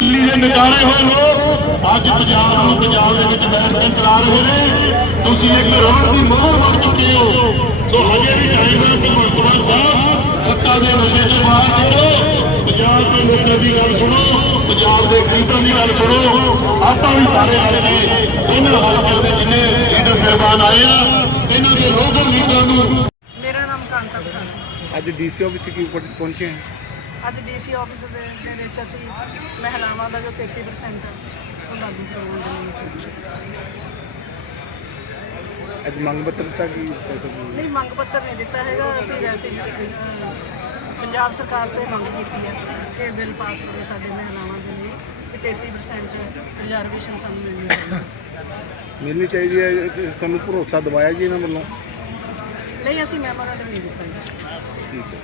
ਦਿੱਲੀ ਦੇ ਨਕਾਰੇ ਹੋਏ ਲੋਕ। ਅੱਜ ਪੰਜਾਬ ਨੂੰ ਪੰਜਾਬ ਦੇ ਵਿੱਚ ਬੈਠ ਕੇ ਚਲਾ ਰਹੇ ਨੇ। ਤੁਸੀਂ ਇੱਕ ਰਬੜ ਦੀ ਮੋਹਰ ਬਣ ਚੁੱਕੇ ਹੋ। ਸੋ ਹਜੇ ਵੀ ਟਾਈਮ ਹੈ ਕਿ ਭਗਵਾਨ ਸਾਹਿਬ ਸੱਤਾ ਦੇ ਨਸ਼ੇ ਚੋਂ ਬਾਹਰ ਨਿਕਲੋ। ਪੰਜਾਬ ਦੇ ਲੋਕਾਂ ਦੀ ਗੱਲ ਸੁਣੋ। ਪੰਜਾਬ ਦੇ ਗਰੀਬਾਂ ਦੀ ਗੱਲ ਸੁਣੋ। ਆਪਾਂ ਵੀ ਸਾਰੇ ਰਲ ਕੇ ਇਹਨਾਂ ਹਲਕਿਆਂ ਦੇ ਜਿੰਨੇ ਲੀਡਰ ਸਾਹਿਬਾਨ ਆਏ ਆ ਇਹਨਾਂ ਦੇ ਲੋਕਲ ਲੀਡਰਾਂ ਨੂੰ ਮੇਰਾ ਨਾਮ ਕਾਂਤਾ ਅੱਜ ਡੀਸੀਓ ਵਿੱਚ ਕੀ ਪਹੁੰ- ਪਹੁੰਚੇ ਹਾਂ? ਅੱਜ ਡੀਸੀ ਆਫਿਸ ਦੇ ਵਿੱਚ ਅਸੀਂ ਮਹਿਲਾਵਾਂ ਦਾ ਜੋ 33% ਉਹ ਲਾਗੂ ਕਰਵਾਉਣ ਦੇ ਲਈ ਸੀ ਅੱਜ ਮੰਗ ਪੱਤਰ ਦਿੱਤਾ ਕੀ ਨਹੀਂ? ਮੰਗ ਪੱਤਰ ਨਹੀਂ ਦਿੱਤਾ ਹੈਗਾ। ਅਸੀਂ ਵੈਸੇ ਪੰਜਾਬ ਸਰਕਾਰ ਤੋਂ ਮੰਗ ਕੀਤੀ ਹੈ ਕਿ ਬਿੱਲ ਪਾਸ ਕਰੋ ਸਾਡੇ ਮਹਿਲਾਵਾਂ ਦੇ ਲਈ ਕਿ 33% ਰਿਜ਼ਰਵੇਸ਼ਨ ਸਾਨੂੰ ਮਿਲਣੀ ਚਾਹੀਦੀ ਮਿਲਣੀ ਚਾਹੀਦੀ ਹੈ ਤੁਹਾਨੂੰ ਭਰੋਸਾ ਦਿਵਾਇਆ ਜੀ ਇਹਨਾਂ ਵੱਲੋਂ? ਨਹੀਂ ਅਸੀਂ ਮੈਮੋਰੈਂਡਮ ਨਹੀਂ ਦਿੱਤਾ ਠੀਕ ਹੈ।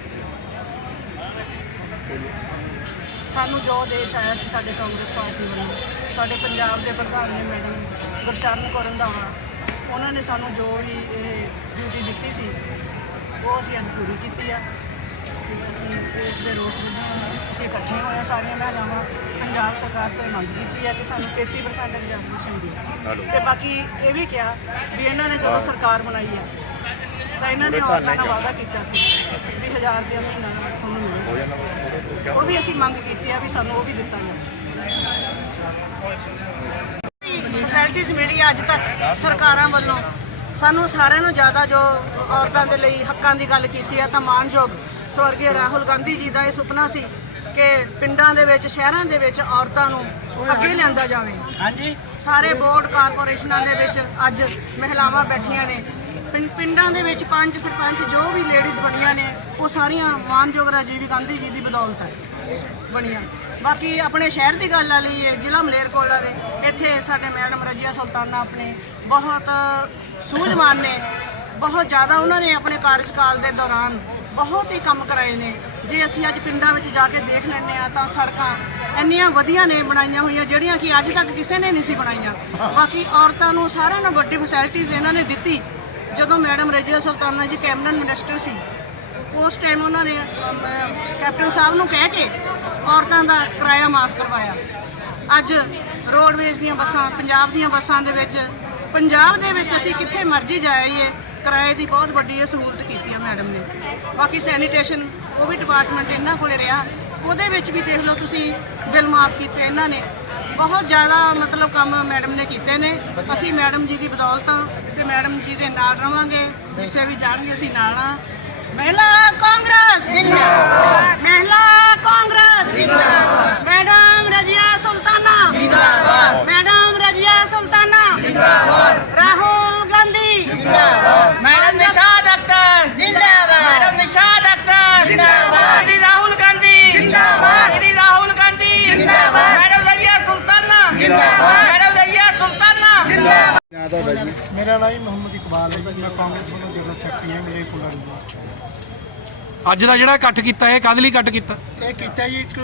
ਸਾਨੂੰ ਜੋ ਦੇਸ਼ ਆਇਆ ਸੀ ਸਾਡੇ ਕਾਂਗਰਸ ਪਾਰਟੀ ਵੱਲੋਂ ਸਾਡੇ ਪੰਜਾਬ ਦੇ ਪ੍ਰਧਾਨ ਨੇ ਮੈਡਮ ਗੁਰਸ਼ਰਨ ਕੌਰ ਰੰਧਾਵਾ ਉਹਨਾਂ ਨੇ ਸਾਨੂੰ ਜੋ ਵੀ ਇਹ ਡਿਊਟੀ ਦਿੱਤੀ ਸੀ ਉਹ ਅਸੀਂ ਅੱਜ ਪੂਰੀ ਕੀਤੀ ਆ। ਅਸੀਂ ਇਸ ਦੇ ਰੋਸ ਵਜੋਂ ਅਸੀਂ ਇਕੱਠੇ ਹੋਏ ਸਾਰੀਆਂ ਮਹਿਲਾਵਾਂ ਪੰਜਾਬ ਸਰਕਾਰ ਤੋਂ ਮੰਗ ਕੀਤੀ ਹੈ ਕਿ ਸਾਨੂੰ 33% ਰਿਜ਼ਰਵੇਸ਼ਨ ਦੀ ਤੇ ਬਾਕੀ ਇਹ ਵੀ ਕਿਹਾ ਵੀ ਇਹਨਾਂ ਨੇ ਜਦੋਂ ਸਰਕਾਰ ਬਣਾਈ ਆ ਤਾਂ ਇਹਨਾਂ ਨੇ ਔਰਤਾਂ ਨਾਲ ਵਾਅਦਾ ਕੀਤਾ ਸੀ ਵੀ ਹਜ਼ਾਰ ਰੁਪਇਆ ਮਹੀਨਾ ਤੁਹਾਨੂੰ ਮਿਲੇਗਾ। ਉਹ ਵੀ ਅਸੀਂ ਮੰਗ ਕੀਤੀ ਆ ਵੀ ਸਾਨੂੰ ਉਹ ਵੀ ਦਿੱਤਾ ਜਾਵੇ। ਫੈਸਿਲਿਟੀਜ਼ ਮਿਲੀ ਅੱਜ ਤੱਕ ਸਰਕਾਰਾਂ ਵੱਲੋਂ ਸਾਨੂੰ ਸਾਰਿਆਂ ਨੂੰ ਜ਼ਿਆਦਾ ਜੋ ਔਰਤਾਂ ਦੇ ਲਈ ਹੱਕਾਂ ਦੀ ਗੱਲ ਕੀਤੀ ਆ ਤਾਂ ਮਾਨਯੋਗ ਸਵਰਗੀ ਰਾਹੁਲ ਗਾਂਧੀ ਜੀ ਦਾ ਇਹ ਸੁਪਨਾ ਸੀ ਕਿ ਪਿੰਡਾਂ ਦੇ ਵਿੱਚ ਸ਼ਹਿਰਾਂ ਦੇ ਵਿੱਚ ਔਰਤਾਂ ਨੂੰ ਅੱਗੇ ਲਿਆਂਦਾ ਜਾਵੇ। ਹਾਂਜੀ। ਸਾਰੇ ਬੋਰਡ ਕਾਰਪੋਰੇਸ਼ਨਾਂ ਦੇ ਵਿੱਚ ਅੱਜ ਮਹਿਲਾਵਾਂ ਬੈਠੀਆਂ ਨੇ। ਪਿੰ- ਪਿੰਡਾਂ ਦੇ ਵਿੱਚ ਪੰਜ ਸਰਪੰਚ, ਜੋ ਵੀ ਲੇਡੀਜ਼ ਬਣੀਆਂ ਨੇ, ਉਹ ਸਾਰੀਆਂ ਮਾਨਯੋਗ ਰਾਜੀਵ ਗਾਂਧੀ ਜੀ ਦੀ ਬਦੌਲਤ ਹੈ, ਬਣੀਆਂ। ਬਾਕੀ ਆਪਣੇ ਸ਼ਹਿਰ ਦੀ ਗੱਲ ਆ ਲਈਏ ਜ਼ਿਲ੍ਹਾ ਮਲੇਰਕੋਟਲਾ ਦੇ ਇੱਥੇ ਸਾਡੇ ਮੈਡਮ ਰਜੀਆ ਸੁਲਤਾਨਾ ਆਪਣੇ ਬਹੁਤ ਸੂਝਵਾਨ ਨੇ, ਬਹੁਤ ਜ਼ਿਆਦਾ ਉਹਨਾਂ ਨੇ ਆਪਣੇ ਕਾਰਜਕਾਲ ਦੇ ਦੌਰਾਨ ਬਹੁਤ ਹੀ ਕੰਮ ਕਰਾਏ ਨੇ। ਜੇ ਅਸੀਂ ਅੱਜ ਪਿੰਡਾਂ ਵਿੱਚ ਜਾ ਕੇ ਦੇਖ ਲੈਂਦੇ ਆ ਤਾਂ ਸੜਕਾਂ ਇੰਨੀਆਂ ਵਧੀਆ ਨੇ ਬਣਾਈਆਂ ਹੋਈਆਂ, ਜਿਹੜੀਆਂ ਕਿ ਅੱਜ ਤੱਕ ਕਿਸੇ ਨੇ ਨਹੀਂ ਸੀ ਬਣਾਈਆਂ। ਬਾਕੀ ਔਰਤਾਂ ਨੂੰ ਸਾਰਿਆਂ ਨੂੰ ਵੱਡੀ ਫੈਸਿਲਿਟੀਜ਼ ਇਹਨਾਂ ਨੇ ਦਿੱਤੀ ਜਦੋਂ ਮੈਡਮ ਰਜੀਆ ਸੁਲਤਾਨਾ ਜੀ ਕੈਬਨਿਟ ਮਿਨਿਸਟਰ ਸੀ, ਉਸ ਟਾਈਮ ਉਹਨਾਂ ਨੇ ਕੈਪਟਨ ਸਾਹਿਬ ਨੂੰ ਕਹਿ ਕੇ ਔਰਤਾਂ ਦਾ ਕਿਰਾਇਆ ਮਾਫ ਕਰਵਾਇਆ। ਅੱਜ ਰੋਡਵੇਜ਼ ਦੀਆਂ ਬੱਸਾਂ, ਪੰਜਾਬ ਦੀਆਂ ਬੱਸਾਂ ਦੇ ਵਿੱਚ, ਪੰਜਾਬ ਦੇ ਵਿੱਚ ਅਸੀਂ ਕਿੱਥੇ ਮਰਜ਼ੀ ਜਾਈਏ ਕਿਰਾਏ ਦੀ ਬਹੁਤ ਵੱਡੀ ਇਹ ਸਹੂਲਤ ਕੀਤੀ ਹੈ ਮੈਡਮ ਨੇ। ਬਾਕੀ ਸੈਨੀਟੇਸ਼ਨ ਉਹ ਵੀ ਡਿਪਾਰਟਮੈਂਟ ਇਹਨਾਂ ਕੋਲੇ ਰਿਹਾ। ਉਹਦੇ ਵਿੱਚ ਵੀ ਦੇਖ ਲਓ ਤੁਸੀਂ, ਬਿੱਲ ਮਾਫ ਕੀਤੇ ਇਹਨਾਂ ਨੇ। ਬਹੁਤ ਜ਼ਿਆਦਾ ਮਤਲਬ ਕੰਮ ਮੈਡਮ ਨੇ ਕੀਤੇ ਨੇ। ਅਸੀਂ ਮੈਡਮ ਜੀ ਦੀ ਬਦੌਲਤ ਤੇ ਮੈਡਮ ਜੀ ਦੇ ਨਾਲ ਰਵਾਂਗੇ ਜਿੱਥੇ ਵੀ ਜਾਣਗੇ ਅਸੀਂ ਨਾਲ ਆ ਮਹਿਲਾ ਕਾਂਗਰਸ! ਜਿੰਦਾਬਾਦ। ਮਹਿਲਾ ਕਾਂਗਰਸ! ਜਿੰਦਾਬਾਦ। ਮੈਡਮ ਰਜੀਆ ਸੁਲਤਾਨਾ! ਜਿੰਦਾਬਾਦ। ਮੈਡਮ ਰਜੀਆ ਸੁਲਤਾਨਾ! ਜਿੰਦਾਬਾਦ। ਰਾਹੁਲ ਗਾਂਧੀ! ਜਿੰਦਾਬਾਦ। ਇਕਬਾਲ ਹੈ ਜੀ ਮੈਂ ਕਾਂਗਰਸ ਵੱਲੋਂ ਜਨਰਲ ਸੈਕਟਰੀ ਹਾਂ ਮੇਰੇ ਕੋਲ ਅੱਜ ਦਾ ਜਿਹੜਾ ਇਕੱਠ ਕੀਤਾ ਇਹ ਕਾਹਦੇ ਲਈ ਇਕੱਠ ਕੀਤਾ? ਇਹ ਕੀਤਾ ਜੀ ਇੱਕ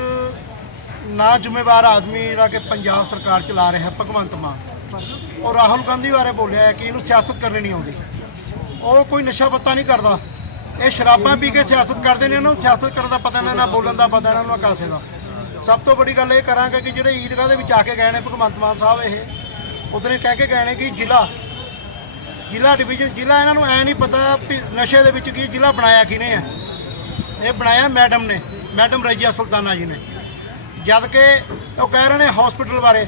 ਨਾ ਜ਼ਿੰਮੇਵਾਰ ਆਦਮੀ ਜਿਹੜਾ ਕਿ ਪੰਜਾਬ ਸਰਕਾਰ ਚਲਾ ਰਿਹਾ ਭਗਵੰਤ ਮਾਨ। ਔਰ ਰਾਹੁਲ ਗਾਂਧੀ ਬਾਰੇ ਬੋਲਿਆ ਹੈ ਕਿ ਇਹਨੂੰ ਸਿਆਸਤ ਕਰਨੀ ਨਹੀਂ ਆਉਂਦੀ। ਉਹ ਕੋਈ ਨਸ਼ਾ ਪੱਤਾ ਨਹੀਂ ਕਰਦਾ। ਇਹ ਸ਼ਰਾਬਾਂ ਪੀ ਕੇ ਸਿਆਸਤ ਕਰਦੇ ਨੇ ਇਹਨਾਂ ਨੂੰ ਸਿਆਸਤ ਕਰਨ ਦਾ ਪਤਾ ਨਾ ਨਾ ਬੋਲਣ ਦਾ ਪਤਾ ਇਹਨਾਂ ਨੂੰ ਨਾ ਕਾਸੇ ਦਾ। ਸਭ ਤੋਂ ਵੱਡੀ ਗੱਲ ਇਹ ਕਰਾਂਗੇ ਕਿ ਜਿਹੜੇ ਈਦਗਾਹ ਦੇ ਵਿੱਚ ਆ ਕੇ ਗਏ ਨੇ ਭਗਵੰਤ ਮਾਨ ਸਾਹਿਬ ਇਹ ਉਧਰੇ ਕਹਿ ਕੇ ਗਏ ਨੇ ਕਿ ਜ਼ਿਲ੍ਹਾ ਜ਼ਿਲ੍ਹਾ ਡਿਵੀਜ਼ਨ ਜ਼ਿਲ੍ਹਾ ਇਹਨਾਂ ਨੂੰ ਐ ਨਹੀਂ ਪਤਾ ਵੀ ਨਸ਼ੇ ਦੇ ਵਿੱਚ ਕੀ ਜ਼ਿਲ੍ਹਾ ਬਣਾਇਆ ਕਿਹਨੇ ਆ। ਇਹ ਬਣਾਇਆ ਮੈਡਮ ਨੇ, ਮੈਡਮ ਰਜੀਆ ਸੁਲਤਾਨਾ ਜੀ ਨੇ। ਜਦ ਕਿ ਉਹ ਕਹਿ ਰਹੇ ਨੇ ਹਸਪੀਟਲ ਬਾਰੇ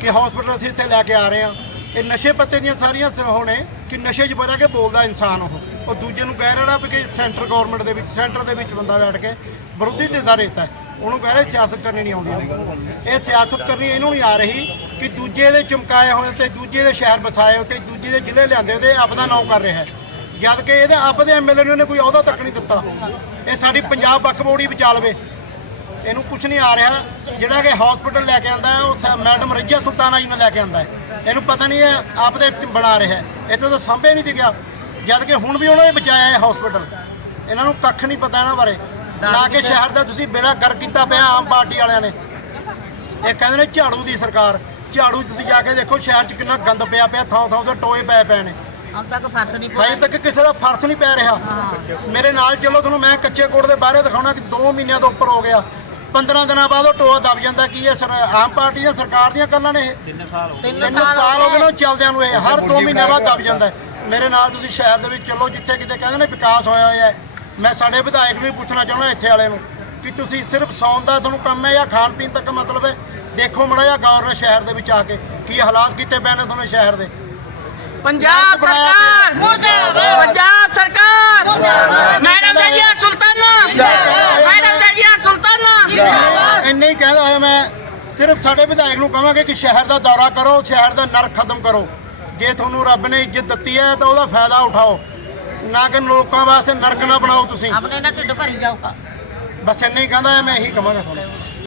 ਕਿ ਹਸਪੀਟਲ ਅਸੀਂ ਇੱਥੇ ਲੈ ਕੇ ਆ ਰਹੇ ਹਾਂ। ਇਹ ਨਸ਼ੇ ਪੱਤੇ ਦੀਆਂ ਸਾਰੀਆਂ ਸ- ਕਿ ਨਸ਼ੇ 'ਚ ਬੜਾ ਕੇ ਬੋਲਦਾ ਇਨਸਾਨ ਉਹ। ਉਹ ਦੂਜੇ ਨੂੰ ਕਹਿ ਰਿਹਾ ਵੀ ਕਿ ਸੈਂਟਰ ਗਵਰਨਮੈਂਟ ਦੇ ਵਿੱਚ, ਸੈਂਟਰ ਦੇ ਵਿੱਚ ਬੰਦਾ ਬੈਠ ਕੇ ਵਿਰੋਧੀ ਧਿਰ ਦਾ ਰੇਤਾ ਹੈ। ਉਹਨੂੰ ਕਹਿ ਰਹੇ ਸਿਆਸਤ ਕਰਨੀ ਨਹੀਂ ਆਉਂਦੀ। ਇਹਨੂੰ। ਇਹ ਸਿਆਸਤ ਕਰਨੀ ਇਹਨੂੰ ਨਹੀਂ ਆ ਰਹੀ ਕਿ ਦੂਜੇ ਦੇ ਚਮਕਾਏ ਹੋਏ ਤੇ ਦੂਜੇ ਦੇ ਸ਼ਹਿਰ ਵਸਾਏ ਹੋਏ ਤੇ ਦੂਜੇ ਦੇ ਜ਼ਿਲ੍ਹੇ ਲਿਆਂਦੇ ਤੇ ਆਪਦਾ ਨਾਮ ਕਰ ਰਿਹਾ ਹੈ। ਜਦ ਕਿ ਇਹਦੇ ਆਪਦੇ ਐਮਐਲਏ ਨੂੰ ਉਹਨੇ ਕੋਈ ਅਹੁਦਾ ਤੱਕ ਨਹੀਂ ਦਿੱਤਾ। ਇਹ ਸਾਡੀ ਪੰਜਾਬ ਬੱਕ ਬੋੜੀ ਬਚਾ ਲਵੇ। ਇਹਨੂੰ ਕੁਝ ਨਹੀਂ ਆ ਰਿਹਾ। ਜਿਹੜਾ ਕਿ ਹਸਪੀਟਲ ਲੈ ਕੇ ਆਂਦਾ ਹੈ, ਉਹ ਸ- ਮੈਡਮ ਰਜੀਆ ਸੁਲਤਾਨਾ ਜੀ ਨੇ ਲੈ ਕੇ ਆਂਦਾ ਹੈ। ਇਹਨੂੰ ਪਤਾ ਨਹੀਂ ਇਹ ਆਪਦੇ ਬਣਾ ਰਿਹਾ ਹੈ। ਇੱਥੇ ਤਾਂ ਸਾਂਭੇ ਨਹੀਂ ਦਿਖਿਆ ਜਦ ਕਿ ਹੁਣ ਵੀ ਉਹਨਾਂ ਨੇ ਬਚਾਇਆ ਹੈ ਹਸਪੀਟਲ ਇਹਨਾਂ ਨੂੰ ਕੱਖ ਨਹੀਂ ਪਤਾ ਇਹਨਾਂ ਬਾਰੇ। ਨਾ ਕਿ ਸ਼ਹਿਰ ਦਾ ਤੁਸੀਂ ਬੇੜਾ ਕਰ ਕੀਤਾ ਪਿਆ ਆਮ ਪਾਰਟੀ ਵਾਲਿਆਂ ਨੇ। ਇਹ ਕਹਿੰਦੇ ਨੇ ਝਾੜੂ ਦੀ ਸਰਕਾਰ ਝਾੜੂ ਤੁਸੀਂ ਜਾ ਕੇ ਦੇਖੋ ਸ਼ਹਿਰ 'ਚ ਕਿੰਨਾ ਗੰਦ ਪਿਆ ਪਿਆ ਥਾਂ ਥਾਂ ਤੇ ਟੋਏ ਪਏ ਪਏ ਨੇ। ਅੱਜ ਤੱਕ ਫ਼ਰਕ ਨਹੀਂ ਅਜੇ ਤੱਕ ਕਿਸੇ ਦਾ ਫਰਸ ਨਹੀਂ ਪੈ ਰਿਹਾ। ਮੇਰੇ ਨਾਲ ਚਲੋ ਤੁਹਾਨੂੰ ਮੈਂ ਕੱਚੇ ਕੋਟ ਦੇ ਬਾਹਰੇ ਦਿਖਾਉਣਾ ਕਿ 2 ਮਹੀਨਿਆਂ ਤੋਂ ਉੱਪਰ ਹੋ ਗਿਆ। 15 ਦਿਨਾਂ ਬਾਅਦ ਉਹ ਟੋਆ ਦਬ ਜਾਂਦਾ ਕੀ ਇਹ ਸਰ ਆਮ ਪਾਰਟੀ ਦੀਆਂ ਸਰਕਾਰ ਦੀਆਂ ਗੱਲਾਂ ਨੇ ਇਹ? ਤਿੰਨ ਸਾਲ ਹੋ ਗਏ। ਤਿੰਨ ਸਾਲ ਹੋ ਗਏ ਨਾ ਚੱਲਦਿਆਂ ਨੂੰ ਇਹ। ਹਰ 2 ਮਹੀਨੇ ਬਾਅਦ ਦਬ ਜਾਂਦਾ। ਹੈ। ਮੇਰੇ ਨਾਲ ਤੁਸੀਂ ਸ਼ਹਿਰ ਦੇ ਵਿੱਚ ਚੱਲੋ ਜਿੱਥੇ ਕਿਤੇ ਕਹਿੰਦੇ ਨੇ ਵਿਕਾਸ ਹੋਇਆ ਹੋਇਆ ਹੈ। ਮੈਂ ਸਾਡੇ ਵਿਧਾਇਕ ਨੂੰ ਵੀ ਪੁੱਛਣਾ ਚਾਹੁੰਦਾ ਇੱਥੇ ਵਾਲੇ ਨੂੰ ਕਿ ਤੁਸੀਂ ਸਿਰਫ ਸੌਣ ਦਾ ਤੁਹਾਨੂੰ ਕੰਮ ਹੈ ਜਾਂ ਖਾਣ ਪੀਣ ਤੱਕ ਮਤਲਬ ਹੈ? ਦੇਖੋ ਮੜਾ ਜਿਹਾ ਗੌਰ ਨਾਲ ਸ਼ਹਿਰ ਦੇ ਵਿੱਚ ਆ ਕੇ ਕੀ ਹਾਲਾਤ ਕੀਤੇ ਪਏ ਨੇ ਤੁਹਾਨੂੰ ਸ਼ਹਿਰ ਦੇ। ਪੰਜਾਬ ਸਰਕਾਰ! ਮੁਰਦਾਬਾਦ! ਪੰਜਾਬ ਸਰਕਾਰ! ਮੁਰਦਾਬਾਦ। ਮੈਡਮ ਰਜੀਆ ਸੁਲਤਾਨਾ! ਮੈਡਮ ਰਜੀਆ ਸੁਲਤਾਨਾ! ਇੰਨੇ ਹੀ ਕਹਿਦਾ ਹੋਇਆ ਮੈਂ ਸਿਰਫ ਸਾਡੇ ਵਿਧਾਇਕ ਨੂੰ ਕਹਾਂਗੇ ਕਿ ਸ਼ਹਿਰ ਦਾ ਦੌਰਾ ਕਰੋ ਸ਼ਹਿਰ ਦਾ ਨਰਕ ਖਤਮ ਕਰੋ। ਜੇ ਤੁਹਾਨੂੰ ਰੱਬ ਨੇ ਇੱਜ਼ਤ ਦਿੱਤੀ ਹੈ ਤਾਂ ਉਹਦਾ ਫਾਇਦਾ ਉਠਾਓ। ਨਾ ਕਿ ਲੋਕਾਂ ਵਾਸਤੇ ਨਰਕ ਨਾ ਬਣਾਓ ਤੁਸੀਂ। ਆਪਣੇ ਨਾਲ ਢਿੱਡ ਭਰੀ ਜਾਓ। ਬਸ ਇੰਨੇ ਹੀ ਕਹਿੰਦਾ ਮੈਂ ਇਹੀ ਕਹਾਂਗਾ ਤੁਹਾਨੂੰ।